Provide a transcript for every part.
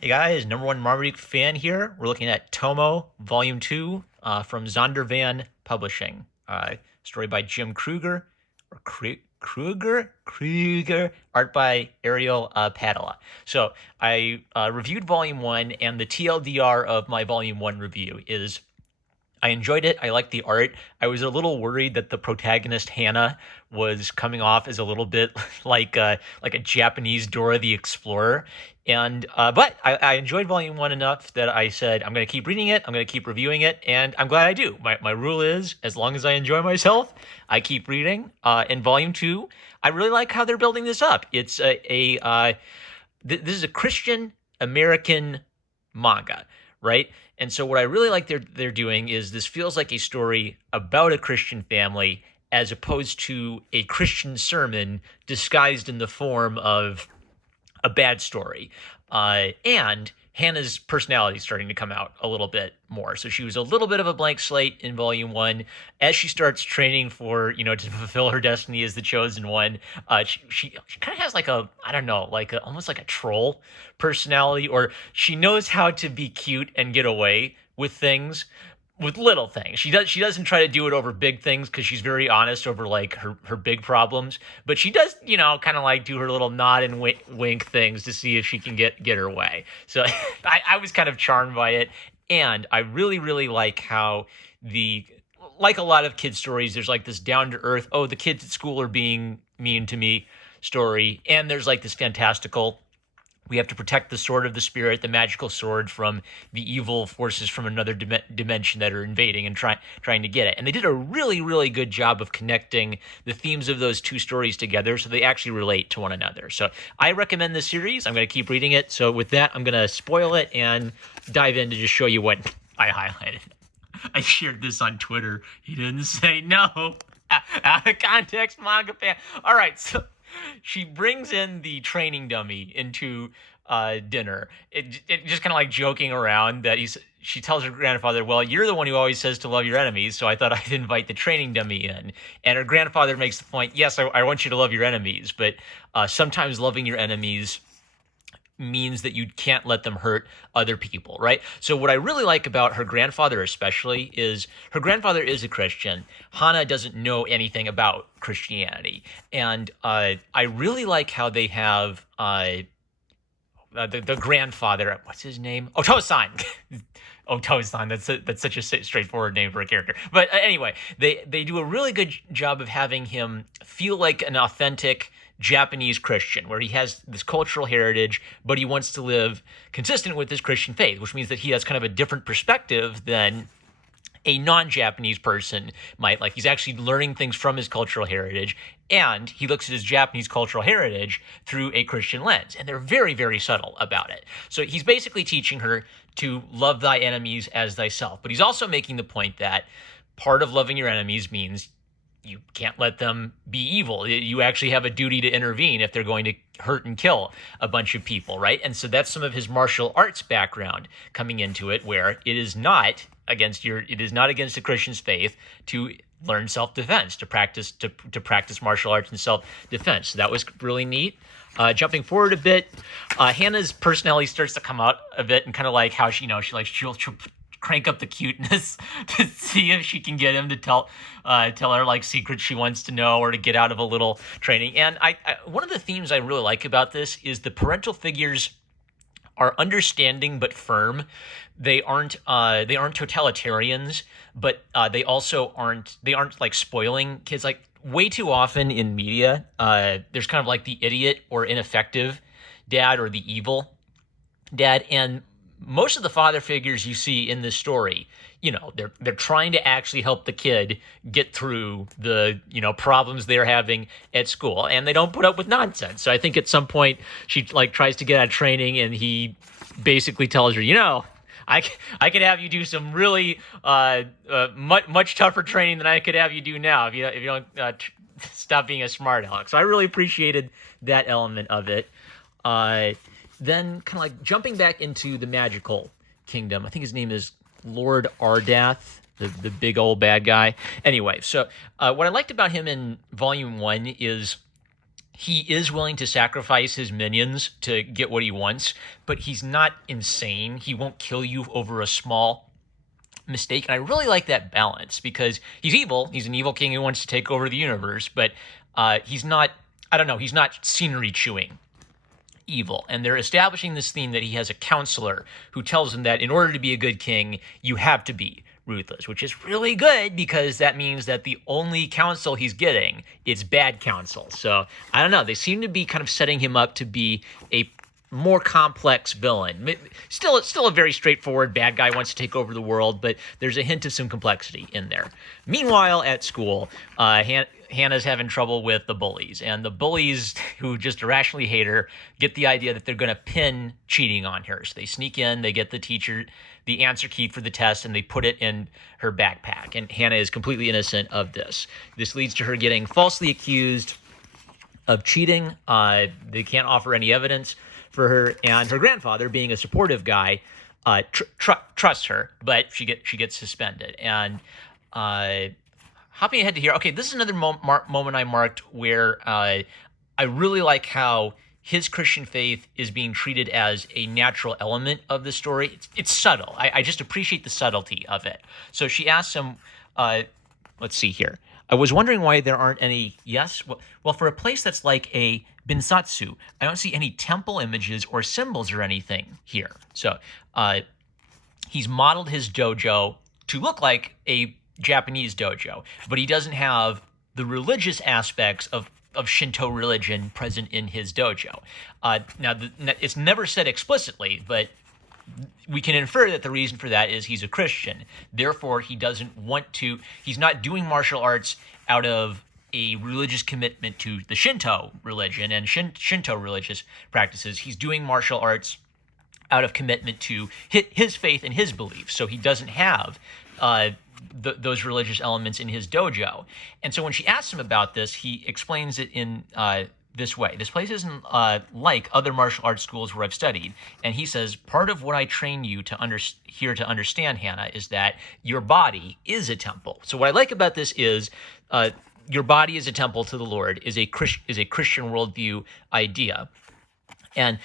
Hey guys, number one Marmaduke fan here. We're looking at Tomo, Volume 2 from Zondervan Publishing. Story by Jim Kruger, or Kruger, art by Ariel Padilla. So I reviewed Volume 1, and the TLDR of my Volume 1 review is I enjoyed it. I liked the art. I was a little worried that the protagonist Hannah was coming off as a little bit like a Japanese Dora the Explorer, and but I enjoyed Volume One enough that I said I'm going to keep reading it. I'm going to keep reviewing it, and I'm glad I do. My rule is as long as I enjoy myself, I keep reading. In Volume Two, I really like how they're building this up. It's this is a Christian American manga, right? And so what I really like they're doing is this feels like a story about a Christian family as opposed to a Christian sermon disguised in the form of a bad story. And Hannah's personality is starting to come out a little bit more. So she was a little bit of a blank slate in Volume One. As she starts training for, to fulfill her destiny as the chosen one, she kind of has like a, I don't know, almost like a troll personality, or she knows how to be cute and get away with things, with little things. She doesn't try to do it over big things because she's very honest over like her big problems, but she does, kind of like do her little nod and wink things to see if she can get her way. So I was kind of charmed by it, and I really really like how like a lot of kids stories, there's like this down to earth, oh, the kids at school are being mean to me story, and there's like this fantastical, we have to protect the sword of the spirit, the magical sword, from the evil forces from another dimension that are invading and trying to get it. And they did a really, really good job of connecting the themes of those two stories together so they actually relate to one another. So I recommend this series. I'm going to keep reading it. So with that, I'm going to spoil it and dive in to just show you what I highlighted. I shared this on Twitter. He didn't say no. Out of context, manga fan. All right, so she brings in the training dummy into dinner. It just kind of like joking around that she tells her grandfather, well, you're the one who always says to love your enemies, so I thought I'd invite the training dummy in. And her grandfather makes the point, yes, I want you to love your enemies, but sometimes loving your enemies means that you can't let them hurt other people, right? So what I really like about her grandfather especially is her grandfather is a Christian. Hana doesn't know anything about Christianity. And I really like how they have the grandfather, what's his name? Oto-san. Oto-san, that's such a straightforward name for a character. But anyway, they do a really good job of having him feel like an authentic Japanese Christian, where he has this cultural heritage, but he wants to live consistent with his Christian faith, which means that he has kind of a different perspective than a non-Japanese person might. Like, he's actually learning things from his cultural heritage, and he looks at his Japanese cultural heritage through a Christian lens, and they're very, very subtle about it. So he's basically teaching her to love thy enemies as thyself, but he's also making the point that part of loving your enemies means you can't let them be evil. You actually have a duty to intervene if they're going to hurt and kill a bunch of people, right? And so that's some of his martial arts background coming into it, where it is not against the Christian's faith to learn self-defense, to practice martial arts and self-defense. So that was really neat. Jumping forward a bit, Hannah's personality starts to come out a bit, and kind of like how she'll crank up the cuteness to see if she can get him to tell her like secrets she wants to know, or to get out of a little training. And I one of the themes I really like about this is the parental figures are understanding but firm. They aren't totalitarians, but they also aren't like spoiling kids. Like, way too often in media, there's kind of like the idiot or ineffective dad, or the evil dad, and most of the father figures you see in this story, they're trying to actually help the kid get through the, problems they're having at school, and they don't put up with nonsense. So I think at some point she like tries to get out of training, and he basically tells her, I could have you do some really much tougher training than I could have you do now if you don't stop being a smart aleck. So I really appreciated that element of it. Then kind of like jumping back into the magical kingdom. I think his name is Lord Ardath, the big old bad guy. Anyway, so what I liked about him in Volume 1 is he is willing to sacrifice his minions to get what he wants, but he's not insane. He won't kill you over a small mistake. And I really like that balance because he's evil. He's an evil king who wants to take over the universe, but he's not, I don't know, he's not scenery chewing evil. And they're establishing this theme that he has a counselor who tells him that in order to be a good king, you have to be ruthless, which is really good because that means that the only counsel he's getting is bad counsel. So I don't know. They seem to be kind of setting him up to be a more complex villain. Still a very straightforward bad guy wants to take over the world, but there's a hint of some complexity in there. Meanwhile, at school, Hannah's having trouble with the bullies, and the bullies who just irrationally hate her get the idea that they're going to pin cheating on her. So they sneak in, they get the teacher the answer key for the test, and they put it in her backpack. And Hannah is completely innocent of this. This leads to her getting falsely accused of cheating. They can't offer any evidence for her, and her grandfather, being a supportive guy, trusts her, but she gets suspended. And hopping ahead to here, okay, this is another moment I marked where I really like how his Christian faith is being treated as a natural element of the story. It's subtle. I just appreciate the subtlety of it. So she asks him, let's see here. I was wondering why there aren't any, yes? Well, for a place that's like a Binsatsu, I don't see any temple images or symbols or anything here. So he's modeled his dojo to look like a Japanese dojo, but he doesn't have the religious aspects of Shinto religion present in his dojo. Now, it's never said explicitly, but we can infer that the reason for that is he's a Christian. Therefore, he doesn't want to, he's not doing martial arts out of a religious commitment to the Shinto religion and Shinto religious practices. He's doing martial arts out of commitment to his faith and his beliefs. So he doesn't have those religious elements in his dojo. And so when she asks him about this, he explains it in this way. This place isn't like other martial arts schools where I've studied. And he says, part of what I train you to understand, Hannah, is that your body is a temple. So what I like about this is your body is a temple to the Lord is a Christian worldview idea. And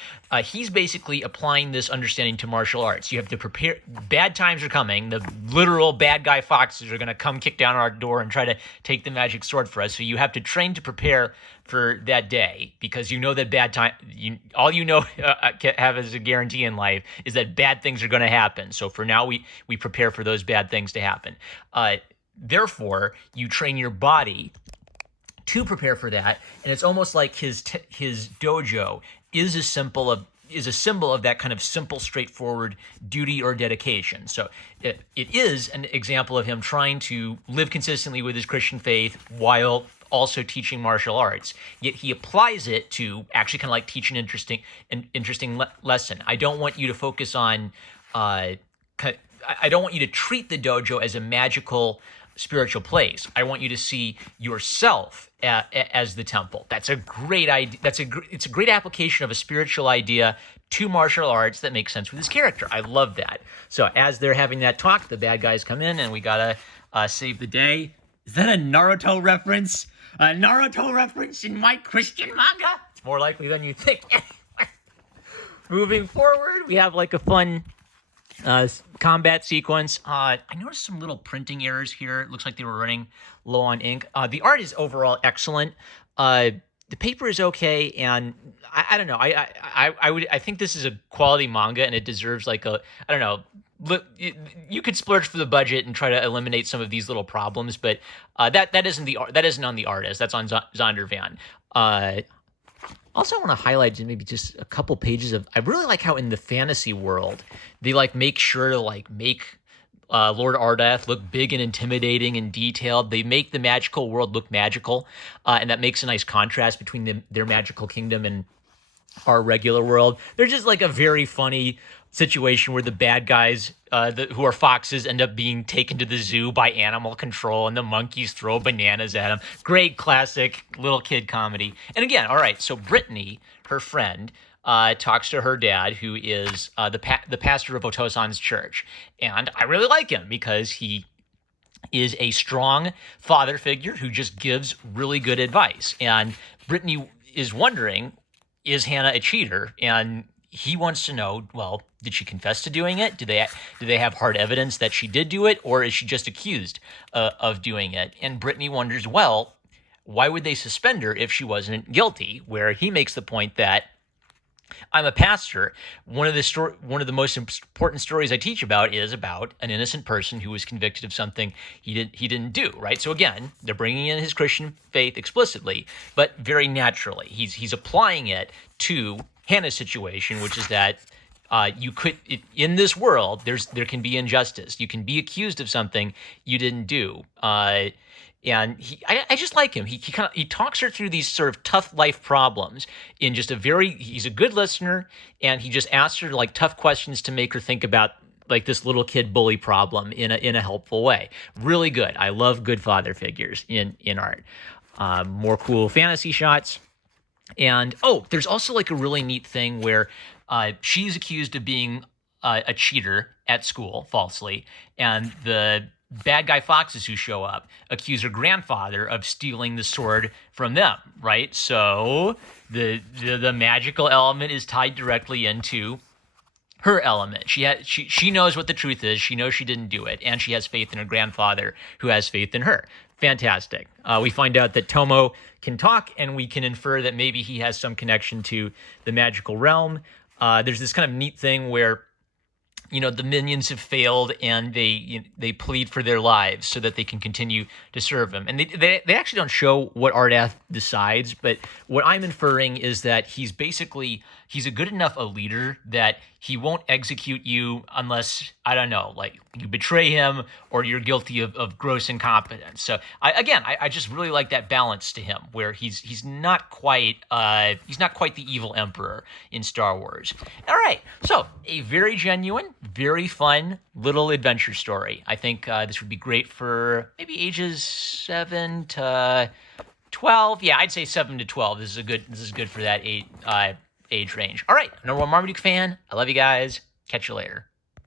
he's basically applying this understanding to martial arts. You have to prepare. Bad times are coming. The literal bad guy foxes are going to come kick down our door and try to take the magic sword for us. So you have to train to prepare for that day because you know that bad time. All you know have as a guarantee in life is that bad things are going to happen. So for now, we prepare for those bad things to happen. Therefore, you train your body to prepare for that, and it's almost like his dojo is a symbol of that kind of simple, straightforward duty or dedication. So it is an example of him trying to live consistently with his Christian faith while also teaching martial arts. Yet he applies it to actually kind of like teach an interesting lesson. I don't want you to focus on. I don't want you to treat the dojo as a magical spiritual place. I want you to see yourself as the temple. That's a great idea. It's a great application of a spiritual idea to martial arts that makes sense with his character. I love that. So as they're having that talk, the bad guys come in and we gotta save the day. Is that a Naruto reference? A Naruto reference in my Christian manga? It's more likely than you think. Moving forward, we have like a fun combat sequence. I noticed some little printing errors here. It looks like they were running low on ink. The art is overall excellent. The paper is okay, and I don't know. I think this is a quality manga, and it deserves like a, I don't know. You could splurge for the budget and try to eliminate some of these little problems, but that isn't on the artist. That's on Zondervan. Also, I want to highlight maybe just a couple pages of. I really like how in the fantasy world they like make sure to like make Lord Ardath look big and intimidating and detailed. They make the magical world look magical, and that makes a nice contrast between their magical kingdom and our regular world. They're just like a very funny situation where the bad guys who are foxes end up being taken to the zoo by animal control and the monkeys throw bananas at them. Great classic little kid comedy. And again, all right, so Brittany, her friend, talks to her dad, who is the pastor of Otosan's church. And I really like him because he is a strong father figure who just gives really good advice. And Brittany is wondering, is Hannah a cheater? And he wants to know, well, did she confess to doing it? Do they have hard evidence that she did do it, or is she just accused of doing it? And Brittany wonders, well, why would they suspend her if she wasn't guilty? Where he makes the point that I'm a pastor. One of the most important stories I teach about is about an innocent person who was convicted of something he didn't do. Right. So again, they're bringing in his Christian faith explicitly, but very naturally. He's applying it to Hannah's situation, which is that in this world, there can be injustice. You can be accused of something you didn't do. And I just like him. He talks her through these sort of tough life problems in just he's a good listener, and he just asks her like tough questions to make her think about like this little kid bully problem in a helpful way. Really good. I love good father figures in art. More cool fantasy shots. And there's also like a really neat thing where she's accused of being a cheater at school falsely, and the bad guy foxes who show up accuse her grandfather of stealing the sword from them, right? So the magical element is tied directly into her element. She knows what the truth is. She knows she didn't do it, and she has faith in her grandfather, who has faith in her. Fantastic. We find out that Tomo can talk, and we can infer that maybe he has some connection to the magical realm. There's this kind of neat thing where the minions have failed, and they plead for their lives so that they can continue to serve him. And they actually don't show what Ardath decides, but what I'm inferring is that he's a good enough a leader that he won't execute you unless, I don't know, like you betray him or you're guilty of gross incompetence. So I just really like that balance to him, where he's not quite the evil emperor in Star Wars. All right, so a very genuine, very fun little adventure story. I think this would be great for maybe ages 7 to 12. Yeah, I'd say 7 to 12. This is good for that age range. All right, number one Marmaduke fan. I love you guys. Catch you later.